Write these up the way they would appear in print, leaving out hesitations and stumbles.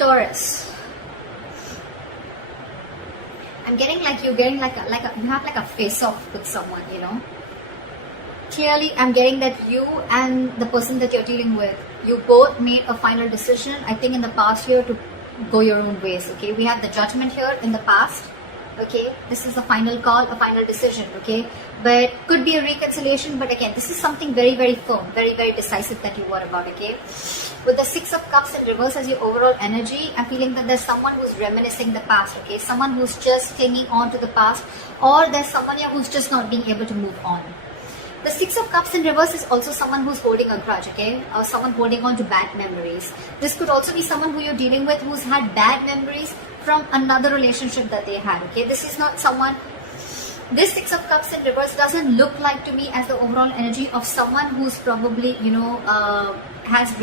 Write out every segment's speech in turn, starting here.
Taurus, I'm getting like you're getting like you have like a face-off with someone, you know. Clearly, I'm getting that you and the person that you're dealing with, you both made a final decision, I think in the past year, to go your own ways, okay? We have the judgment here in the past, okay? This is a final call, a final decision, okay? But could be a reconciliation, but again, this is something very, very firm, very, very decisive that you were about, okay? With the Six of Cups in reverse as your overall energy, I'm feeling that there's someone who's reminiscing the past, okay? Someone who's just clinging on to the past, or there's someone here who's just not being able to move on. The Six of Cups in reverse is also someone who's holding a grudge, okay? Or someone holding on to bad memories. This could also be someone who you're dealing with who's had bad memories from another relationship that they had, okay? This is not someone... This Six of Cups in reverse doesn't look like to me as the overall energy of someone who's probably, you know, has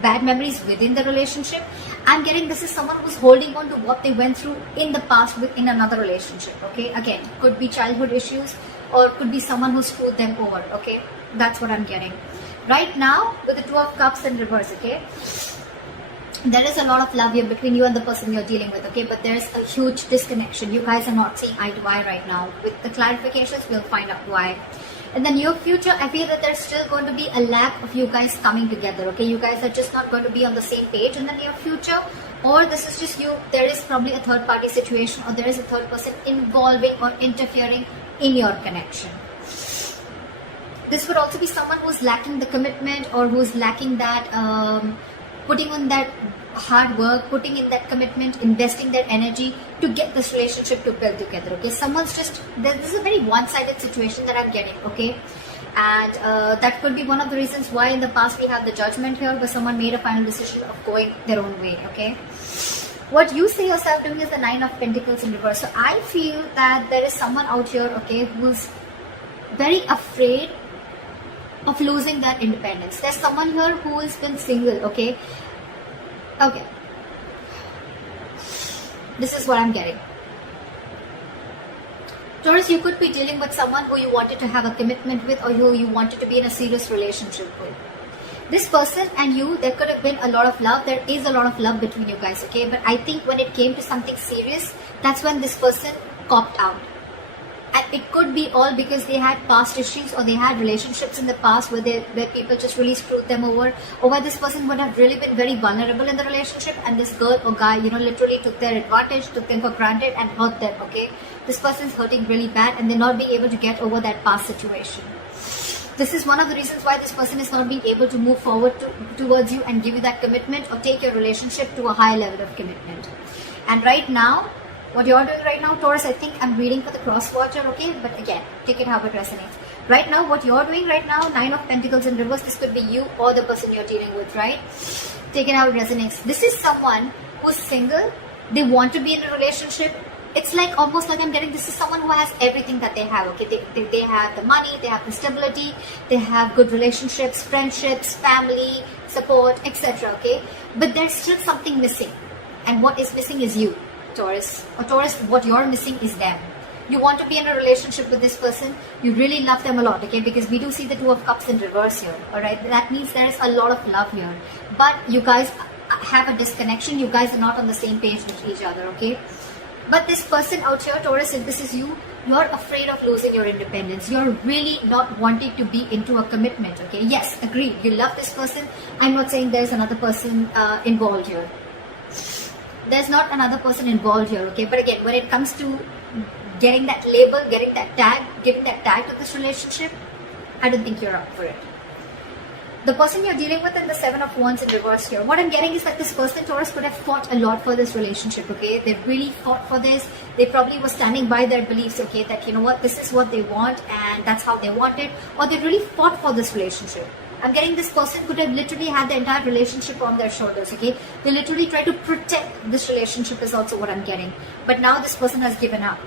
bad memories within the relationship. I'm getting this is someone who's holding on to what they went through in the past within another relationship, okay? Again, could be childhood issues, or could be someone who screwed them over, okay? That's what I'm getting. Right now, with the Two of Cups in reverse, okay? There is a lot of love here between you and the person you're dealing with, okay? But there's a huge disconnection. You guys are not seeing eye to eye right now. With the clarifications, we'll find out why. In the near future, I feel that there's still going to be a lack of you guys coming together, okay? You guys are just not going to be on the same page in the near future. Or this is just you, there is probably a third party situation, or there is a third person involving or interfering in your connection. This would also be someone who's lacking the commitment, or who's lacking that putting on that hard work, putting in that commitment, investing their energy to get this relationship to build together, okay? Someone's just, this is a very one-sided situation that I'm getting, okay? And that could be one of the reasons why in the past we have the judgment here, where someone made a final decision of going their own way, okay? What you see yourself doing is the Nine of Pentacles in reverse. So I feel that there is someone out here, okay, who's very afraid of losing their independence. There's someone here who has been single, okay? Okay. This is what I'm getting. Taurus, you could be dealing with someone who you wanted to have a commitment with, or who you wanted to be in a serious relationship with. This person and you, there could have been a lot of love. There is a lot of love between you guys, okay? But I think when it came to something serious, that's when this person copped out. And it could be all because they had past issues, or they had relationships in the past where people just really screwed them over, or where this person would have really been very vulnerable in the relationship, and this girl or guy, you know, literally took their advantage, took them for granted and hurt them, okay? This person's hurting really bad, and they're not being able to get over that past situation. This is one of the reasons why this person is not being able to move forward towards you and give you that commitment, or take your relationship to a higher level of commitment. And right now, what you're doing right now, Taurus, I think I'm reading for the cross-watcher, okay? But again, take it how it resonates. Right now, what you're doing right now, Nine of Pentacles in reverse, this could be you or the person you're dealing with, right? Take it how it resonates. This is someone who's single. They want to be in a relationship. It's like almost like I'm getting, this is someone who has everything that they have, okay? They have the money, they have the stability, they have good relationships, friendships, family, support, etc., okay? But there's still something missing. And what is missing is you, Taurus. Or Taurus, what you're missing is them. You want to be in a relationship with this person. You really love them a lot, okay? Because we do see the Two of Cups in reverse here, alright? That means there's a lot of love here. But you guys have a disconnection. You guys are not on the same page with each other, okay? But this person out here, Taurus, if this is you, you're afraid of losing your independence. You're really not wanting to be into a commitment, okay? Yes, agreed. You love this person. I'm not saying there's another person involved here. There's not another person involved here, okay? But again, when it comes to getting that label, getting that tag, giving that tag to this relationship, I don't think you're up for it. The person you're dealing with in the Seven of Wands in reverse here, what I'm getting is that this person, Taurus, could have fought a lot for this relationship, okay? They really fought for this. They probably were standing by their beliefs, okay? That, you know what, this is what they want and that's how they want it. Or they really fought for this relationship. I'm getting this person could have literally had the entire relationship on their shoulders, okay? They literally try to protect this relationship is also what I'm getting. But now this person has given up.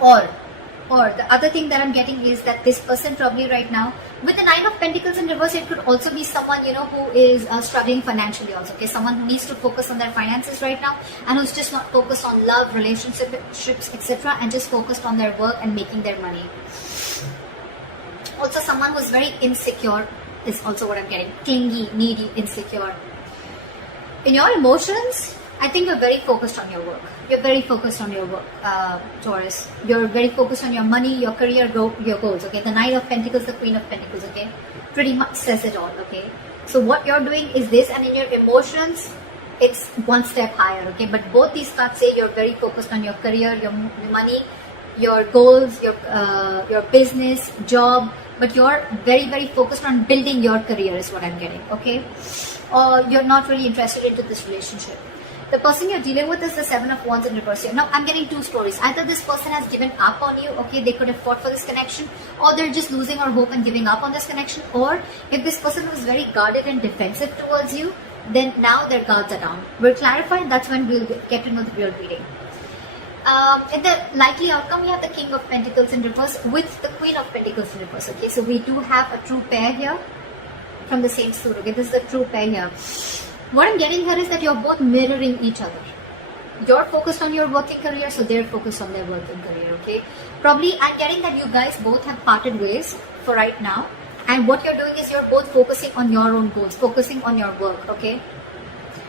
Or the other thing that I'm getting is that this person probably right now, with the Nine of Pentacles in reverse, it could also be someone, you know, who is struggling financially also, okay? Someone who needs to focus on their finances right now and who's just not focused on love, relationships, etc. and just focused on their work and making their money. Also, someone who's very insecure is also what I'm getting. Clingy, needy, insecure. In your emotions, I think you're very focused on your work. You're very focused on your work, Taurus. You're very focused on your money, your career, your goals, okay? The Knight of Pentacles, the Queen of Pentacles, okay? Pretty much says it all, okay? So what you're doing is this, and in your emotions, it's one step higher, okay? But both these cards say you're very focused on your career, your money, your goals, your business, job, but you're very, very focused on building your career is what I'm getting, okay? Or you're not really interested into this relationship. The person you're dealing with is the Seven of Wands in reverse here. Now, I'm getting two stories. Either this person has given up on you, okay, they could have fought for this connection, or they're just losing all hope and giving up on this connection. Or if this person was very guarded and defensive towards you, then now their guards are down. We'll clarify, that's when we'll get to know the real reading. In the likely outcome, we have the King of Pentacles in reverse with the Queen of Pentacles in reverse, okay. So we do have a true pair here from the same suit, okay. This is a true pair here. What I'm getting here is that you're both mirroring each other. You're focused on your working career, so they're focused on their working career, okay? Probably I'm getting that you guys both have parted ways for right now. And what you're doing is you're both focusing on your own goals, focusing on your work, okay?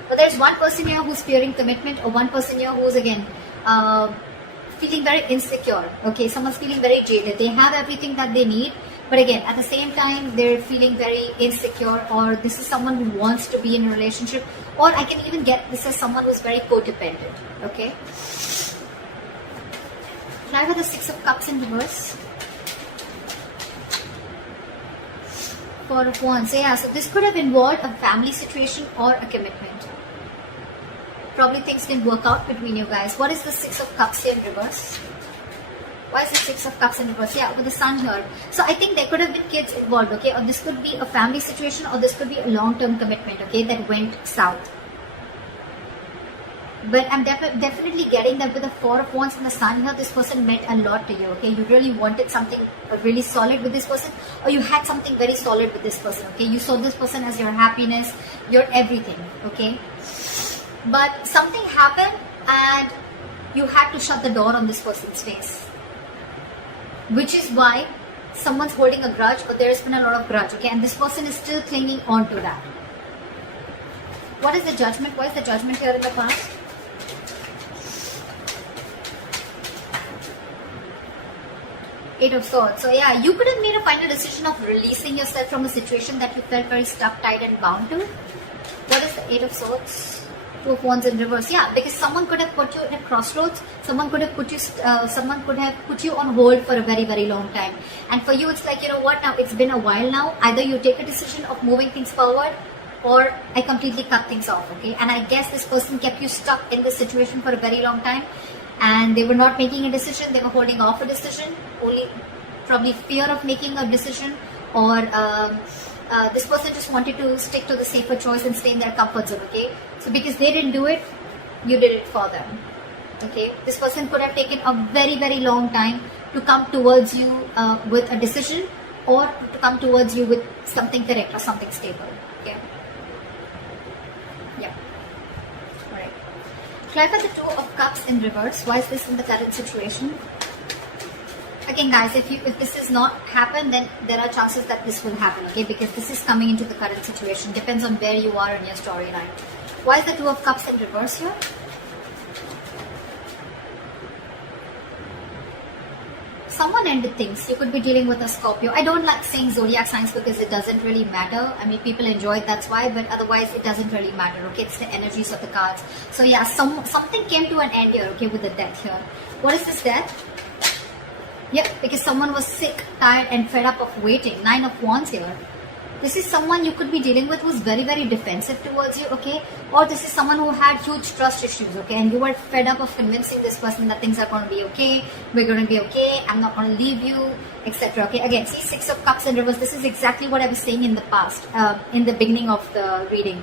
But there's one person here who's fearing commitment, or one person here who's again feeling very insecure, okay? Someone's feeling very jaded. They have everything that they need, but again, at the same time, they're feeling very insecure, or this is someone who wants to be in a relationship, or I can even get this as someone who's very codependent, okay? Now I have the Six of Cups in reverse. Four of Wands. So yeah, so this could have involved a family situation or a commitment. Probably things didn't work out between you guys. What is the Six of Cups here in reverse? Why is the Six of Cups in reverse? Yeah, with the Sun here. So I think there could have been kids involved, okay? Or this could be a family situation, or this could be a long-term commitment, okay? That went south. But I'm definitely getting that with the Four of Wands and the Sun here, this person meant a lot to you, okay? You really wanted something really solid with this person, or you had something very solid with this person, okay? You saw this person as your happiness, your everything, okay? But something happened and you had to shut the door on this person's face. Which is why someone's holding a grudge, or there's been a lot of grudge, okay? And this person is still clinging on to that. What is the Judgment? What is the Judgment here in the past? Eight of Swords. So yeah, you could have made a final decision of releasing yourself from a situation that you felt very stuck, tied and bound to. What is the Eight of Swords? Two of Wands in reverse. Yeah, because someone could have put you in a crossroads. Someone could have put you on hold for a very, very long time. And for you, it's like, you know what, now it's been a while now. Either you take a decision of moving things forward, or I completely cut things off, okay? And I guess this person kept you stuck in this situation for a very long time, and they were not making a decision. They were holding off a decision, only probably fear of making a decision, or this person just wanted to stick to the safer choice and stay in their comfort zone, okay? So because they didn't do it, you did it for them, okay? This person could have taken a very, very long time to come towards you with a decision, or to come towards you with something correct or something stable, okay? Yeah. Alright. Clarify the Two of Cups in reverse. Why is this in the current situation? Again, guys, if this has not happened, then there are chances that this will happen, okay? Because this is coming into the current situation. Depends on where you are in your storyline. Why is the Two of Cups in reverse here? Someone ended things. You could be dealing with a Scorpio. I don't like saying zodiac signs because it doesn't really matter. I mean, people enjoy it, that's why, but otherwise it doesn't really matter, okay? It's the energies of the cards. So yeah, something came to an end here, okay, with the Death here. What is this Death? Yep, because someone was sick, tired and fed up of waiting. Nine of Wands here. This is someone you could be dealing with who's very, very defensive towards you, okay? Or this is someone who had huge trust issues, okay? And you were fed up of convincing this person that things are going to be okay, we're going to be okay, I'm not going to leave you, etc. Okay, again, see, Six of Cups in reverse. This is exactly what I was saying in the past, in the beginning of the reading.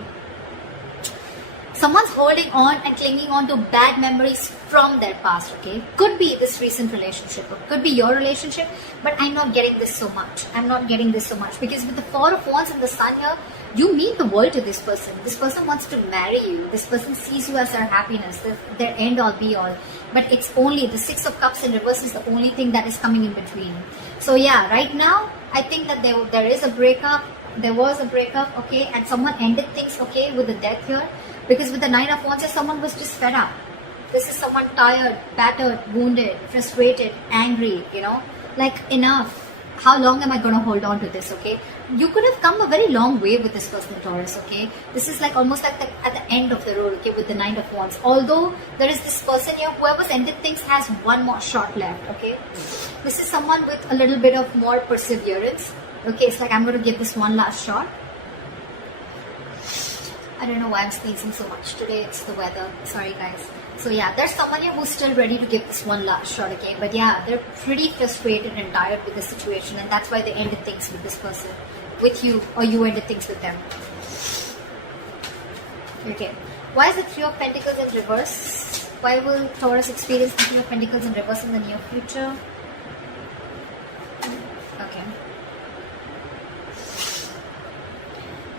Someone's holding on and clinging on to bad memories from their past, okay? Could be this recent relationship, or could be your relationship, but I'm not getting this so much. I'm not getting this so much because with the Four of Wands and the Sun here, you mean the world to this person. This person wants to marry you. This person sees you as their happiness, their end all be all. But it's only the Six of Cups in reverse is the only thing that is coming in between. So yeah, right now, I think that there is a breakup. There was a breakup, okay, and someone ended things, okay, with the Death here. Because with the Nine of Wands, someone was just fed up. This is someone tired, battered, wounded, frustrated, angry, you know, like enough. How long am I going to hold on to this, okay? You could have come a very long way with this person, Taurus, okay? This is like almost like at the end of the road, okay, with the Nine of Wands. Although there is this person here, whoever's ended things has one more shot left, okay? This is someone with a little bit of more perseverance, okay? It's like, I'm going to give this one last shot. I don't know why I'm sneezing so much today. It's the weather. Sorry, guys. So yeah, there's someone here who's still ready to give this one last shot, okay? But yeah, they're pretty frustrated and tired with the situation, and that's why they ended things with this person, with you, or you ended things with them. Okay. Why is the Three of Pentacles in reverse? Why will Taurus experience the Three of Pentacles in reverse in the near future? Okay.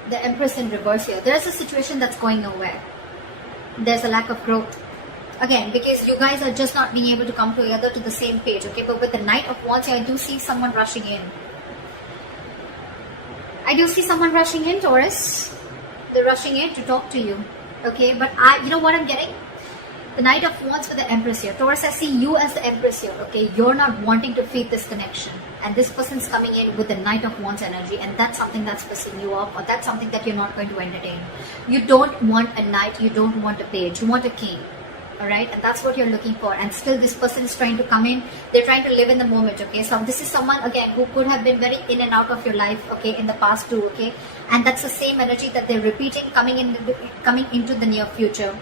The Empress in reverse here. There's a situation that's going nowhere. There's a lack of growth. Again, because you guys are just not being able to come together to the same page, okay? But with the Knight of Wands here, I do see someone rushing in. I do see someone rushing in, Taurus. They're rushing in to talk to you, okay? But you know what I'm getting? The Knight of Wands with the Empress here. Taurus, I see you as the Empress here, okay? You're not wanting to feed this connection. And this person's coming in with the Knight of Wands energy, and that's something that's pissing you off, or that's something that you're not going to entertain. You don't want a knight, you don't want a page, you want a king. Alright, and that's what you're looking for, and still this person is trying to come in. They're trying to live in the moment, okay? So this is someone, again, who could have been very in and out of your life, okay, in the past too, okay? And that's the same energy that they're repeating, coming into the near future.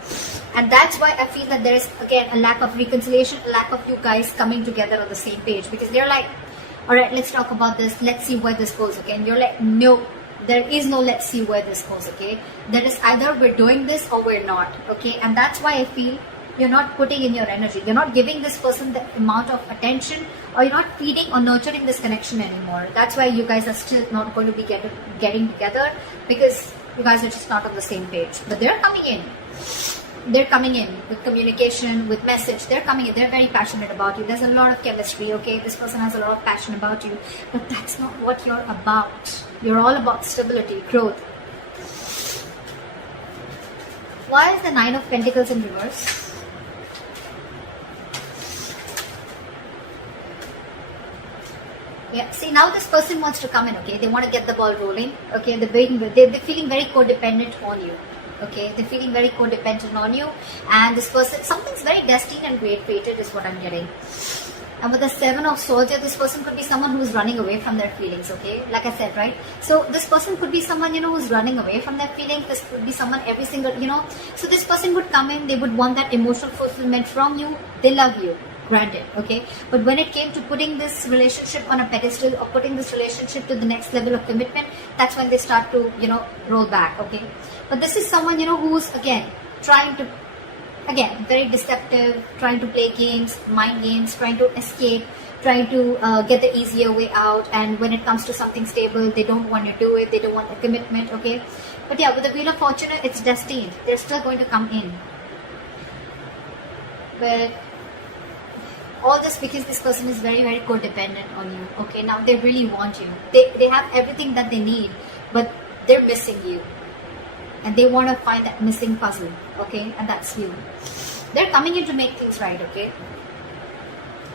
And that's why I feel that there is, again, a lack of reconciliation, a lack of you guys coming together on the same page, because they're like, alright, let's talk about this, let's see where this goes, okay? And you're like, no, there is no let's see where this goes, okay? There is either we're doing this or we're not, okay? And that's why I feel you're not putting in your energy. You're not giving this person the amount of attention, or you're not feeding or nurturing this connection anymore. That's why you guys are still not going to be getting together, because you guys are just not on the same page. But they're coming in. They're coming in with communication, with message. They're coming in. They're very passionate about you. There's a lot of chemistry, okay? This person has a lot of passion about you. But that's not what you're about. You're all about stability, growth. Why is the Nine of Pentacles in reverse? Yeah, see, now this person wants to come in, okay? They want to get the ball rolling, okay? They're feeling very codependent on you, okay? They're feeling very codependent on you, and this person, something's very destined and great fated is what I'm getting. And with the Seven of Swords here, this person could be someone who's running away from their feelings, okay? Like I said, right? So this person could be someone, you know, who's running away from their feelings. This could be someone every single, you know. So this person would come in, they would want that emotional fulfillment from you. They love you. Granted, okay, but when it came to putting this relationship on a pedestal, or putting this relationship to the next level of commitment, that's when they start to, you know, roll back, okay? But this is someone, you know, who's, again, trying to, again, very deceptive, trying to play games, mind games, trying to escape, trying to get the easier way out, and when it comes to something stable, they don't want to do it, they don't want a commitment, okay? But yeah, with the Wheel of Fortune, it's destined. They're still going to come in. But all this because this person is very, very codependent on you, okay? Now they really want you. They have everything that they need, but they're missing you. And they want to find that missing puzzle, okay? And that's you. They're coming in to make things right, okay?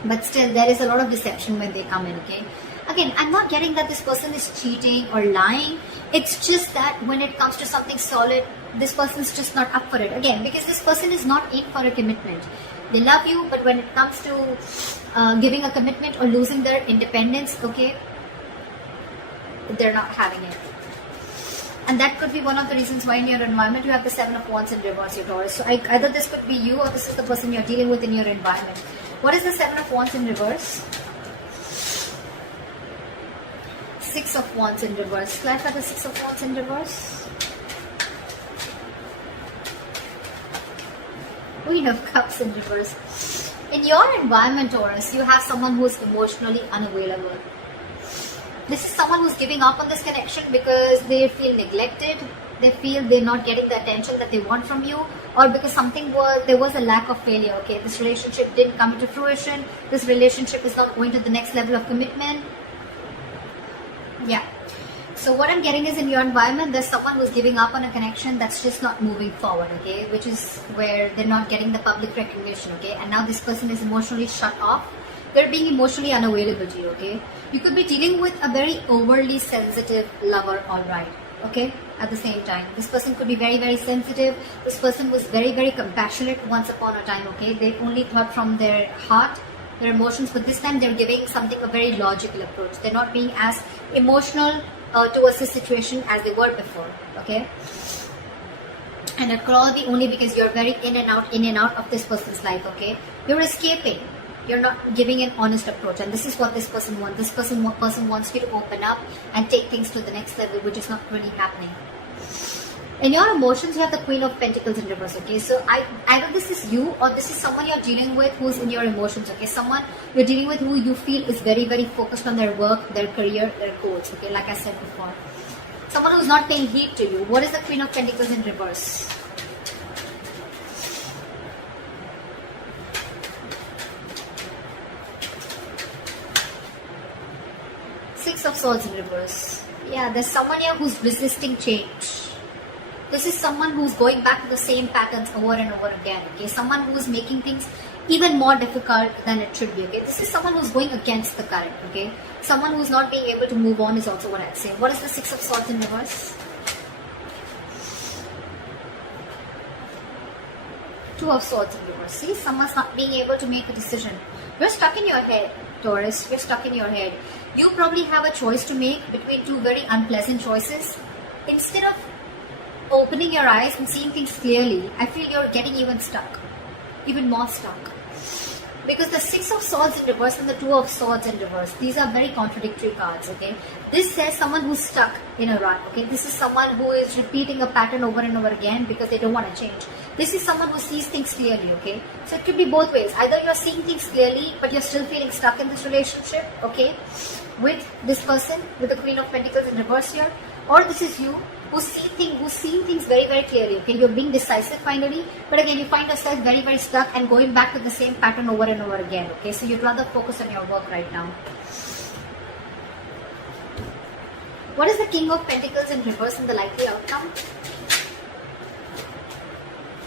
But still, there is a lot of deception when they come in, okay? Again, I'm not getting that this person is cheating or lying. It's just that when it comes to something solid, this person is just not up for it. Again, because this person is not in for a commitment. They love you, but when it comes to giving a commitment or losing their independence, okay, they're not having it. And that could be one of the reasons why in your environment you have the Seven of Wands in reverse, your Taurus. So either this could be you, or this is the person you're dealing with in your environment. What is the Seven of Wands in reverse? Six of Wands in reverse. Clarify the Six of Wands in reverse. Queen of Cups in reverse. In your environment, Taurus, you have someone who is emotionally unavailable. This is someone who's giving up on this connection because they feel neglected. They feel they're not getting the attention that they want from you, or because there was a lack of failure. Okay, this relationship didn't come to fruition. This relationship is not going to the next level of commitment. Yeah. So what I'm getting is in your environment, there's someone who's giving up on a connection that's just not moving forward, okay? Which is where they're not getting the public recognition, okay? And now this person is emotionally shut off. They're being emotionally unavailable to you, okay? You could be dealing with a very overly sensitive lover, alright, okay? At the same time, this person could be very, very sensitive. This person was very, very compassionate once upon a time, okay? They only thought from their heart, their emotions, but this time they're giving something a very logical approach. They're not being as emotional towards this situation as they were before, okay? And it could all be only because you're very in and out of this person's life, okay? You're escaping. You're not giving an honest approach, and this is what this person wants. This person wants you to open up and take things to the next level, which is not really happening. In your emotions, you have the Queen of Pentacles in reverse, okay? So either this is you or this is someone you're dealing with who's in your emotions, okay? Someone you're dealing with who you feel is very, very focused on their work, their career, their goals, okay? Like I said before. Someone who's not paying heed to you. What is the Queen of Pentacles in reverse? Six of Swords in reverse. Yeah, there's someone here who's resisting change. This is someone who's going back to the same patterns over and over again, okay? Someone who's making things even more difficult than it should be, okay? This is someone who's going against the current, okay? Someone who's not being able to move on is also what I'd say. What is the Six of Swords in reverse? Two of Swords in reverse. See, someone's not being able to make a decision. You're stuck in your head, Taurus. You're stuck in your head. You probably have a choice to make between two very unpleasant choices. Instead of opening your eyes and seeing things clearly, I feel you're getting even stuck, even more stuck. Because the Six of Swords in reverse and the Two of Swords in reverse, these are very contradictory cards, okay? This says someone who's stuck in a rut, okay? This is someone who is repeating a pattern over and over again because they don't want to change. This is someone who sees things clearly, okay? So it could be both ways. Either you're seeing things clearly, but you're still feeling stuck in this relationship, okay? With this person, with the Queen of Pentacles in reverse here. Or this is you, who's seeing things very, very clearly, okay? You're being decisive finally, but again, you find yourself very, very stuck and going back to the same pattern over and over again, okay? So you'd rather focus on your work right now. What is the King of Pentacles in reverse and the likely outcome?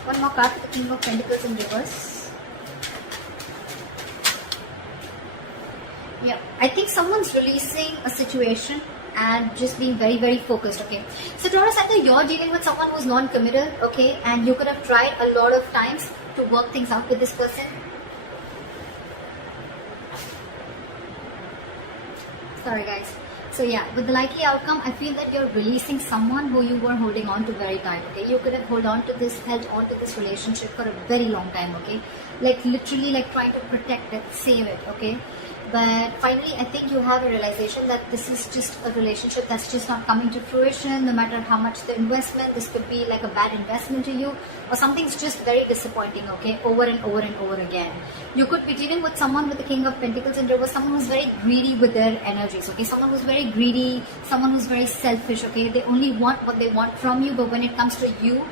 One more card for the King of Pentacles in reverse. Yeah, I think someone's releasing a situation and just being very, very focused, okay? So Taurus, either you're dealing with someone who's non-committal, okay? And you could have tried a lot of times to work things out with this person. Sorry guys. So yeah, with the likely outcome, I feel that you're releasing someone who you were holding on to very tight, okay? You could have held on to this relationship for a very long time, okay? Like literally like trying to protect it, save it, okay? But finally, I think you have a realization that this is just a relationship that's just not coming to fruition, no matter how much the investment. This could be like a bad investment to you, or something's just very disappointing, okay, over and over and over again. You could be dealing with someone with the King of Pentacles in reverse, someone who's very greedy with their energies, okay, someone who's very greedy, someone who's very selfish, okay, they only want what they want from you, but when it comes to you,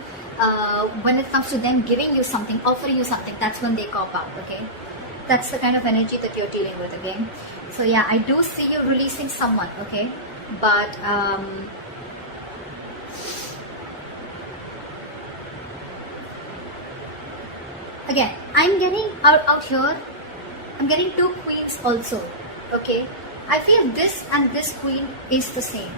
when it comes to them giving you something, offering you something, that's when they cop out, okay. That's the kind of energy that you're dealing with, okay? So yeah, I do see you releasing someone, okay? But again, I'm getting out here, I'm getting two queens also, okay? I feel this and this queen is the same.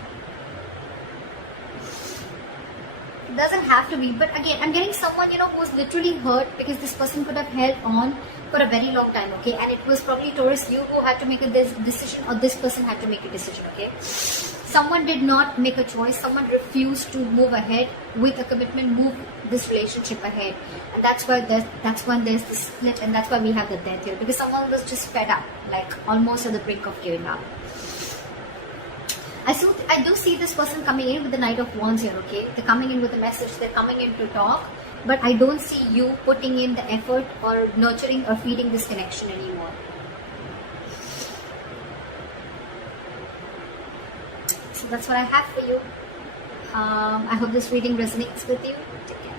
It doesn't have to be, but again, I'm getting someone, you know, who's literally hurt because this person could have held on for a very long time, okay? And it was probably Taurus, you who had to make a decision, or this person had to make a decision, okay? Someone did not make a choice. Someone refused to move ahead with a commitment, move this relationship ahead, and that's when there's this split, and that's why we have the death here, because someone was just fed up, like almost at the brink of giving up. I do see this person coming in with the Knight of Wands here, okay? They're coming in with a message, they're coming in to talk, but I don't see you putting in the effort or nurturing or feeding this connection anymore. So that's what I have for you. I hope this reading resonates with you. Take care.